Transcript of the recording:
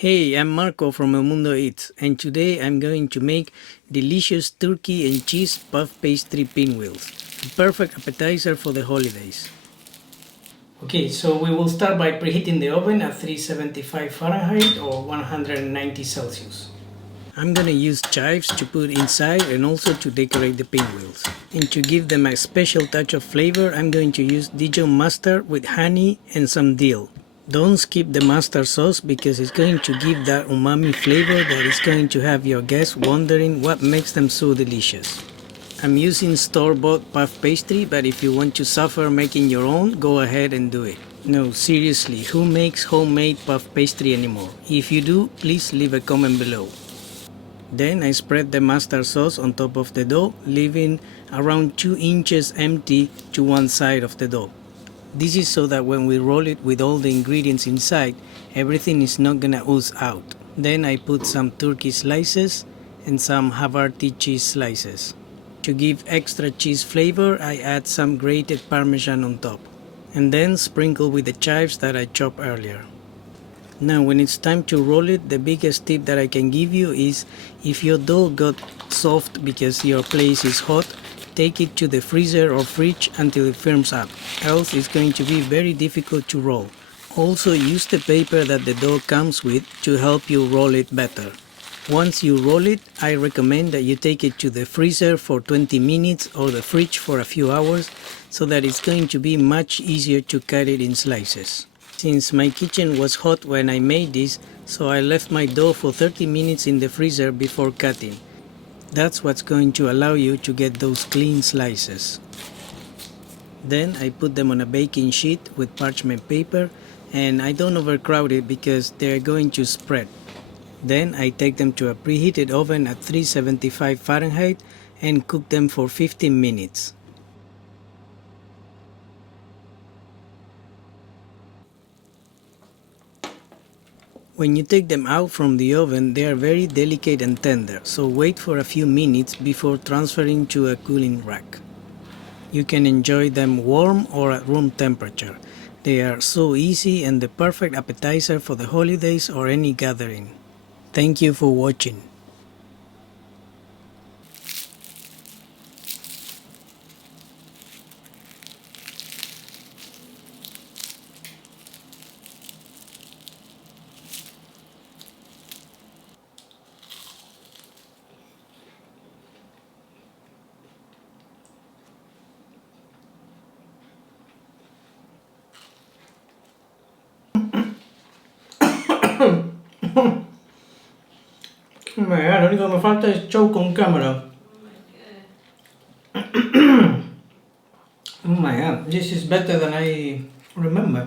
Hey, I'm Marco from El Mundo Eats, and today I'm going to make delicious turkey and cheese puff pastry pinwheels, a perfect appetizer for the holidays. Okay, so we will start by preheating the oven at 375 Fahrenheit or 190 Celsius. I'm gonna use chives to put inside and also to decorate the pinwheels. And to give them a special touch of flavor, I'm going to use Dijon mustard with honey and some dill. Don't skip the mustard sauce because it's going to give that umami flavor that is going to have your guests wondering what makes them so delicious. I'm using store-bought puff pastry, but if you want to suffer making your own, go ahead and do it. No, seriously, who makes homemade puff pastry anymore? If you do, please leave a comment below. Then I spread the mustard sauce on top of the dough, leaving around 2 inches empty to one side of the dough. This is so that when we roll it with all the ingredients inside, everything is not gonna ooze out. Then I put some turkey slices and some Havarti cheese slices. To give extra cheese flavor, I add some grated Parmesan on top. And then sprinkle with the chives that I chopped earlier. Now when it's time to roll it, the biggest tip that I can give you is if your dough got soft because your place is hot, take it to the freezer or fridge until it firms up, else it's going to be very difficult to roll. Also use the paper that the dough comes with to help you roll it better. Once you roll it, I recommend that you take it to the freezer for 20 minutes or the fridge for a few hours so that it's going to be much easier to cut it in slices. Since my kitchen was hot when I made this, so I left my dough for 30 minutes in the freezer before cutting. That's what's going to allow you to get those clean slices. Then I put them on a baking sheet with parchment paper, and I don't overcrowd it because they're going to spread. Then I take them to a preheated oven at 375 Fahrenheit and cook them for 15 minutes. When you take them out from the oven, they are very delicate and tender, so wait for a few minutes before transferring to a cooling rack. You can enjoy them warm or at room temperature. They are so easy and the perfect appetizer for the holidays or any gathering. Thank you for watching. Lo único que me falta es show con cámara. Oh my god, this is better than I remember.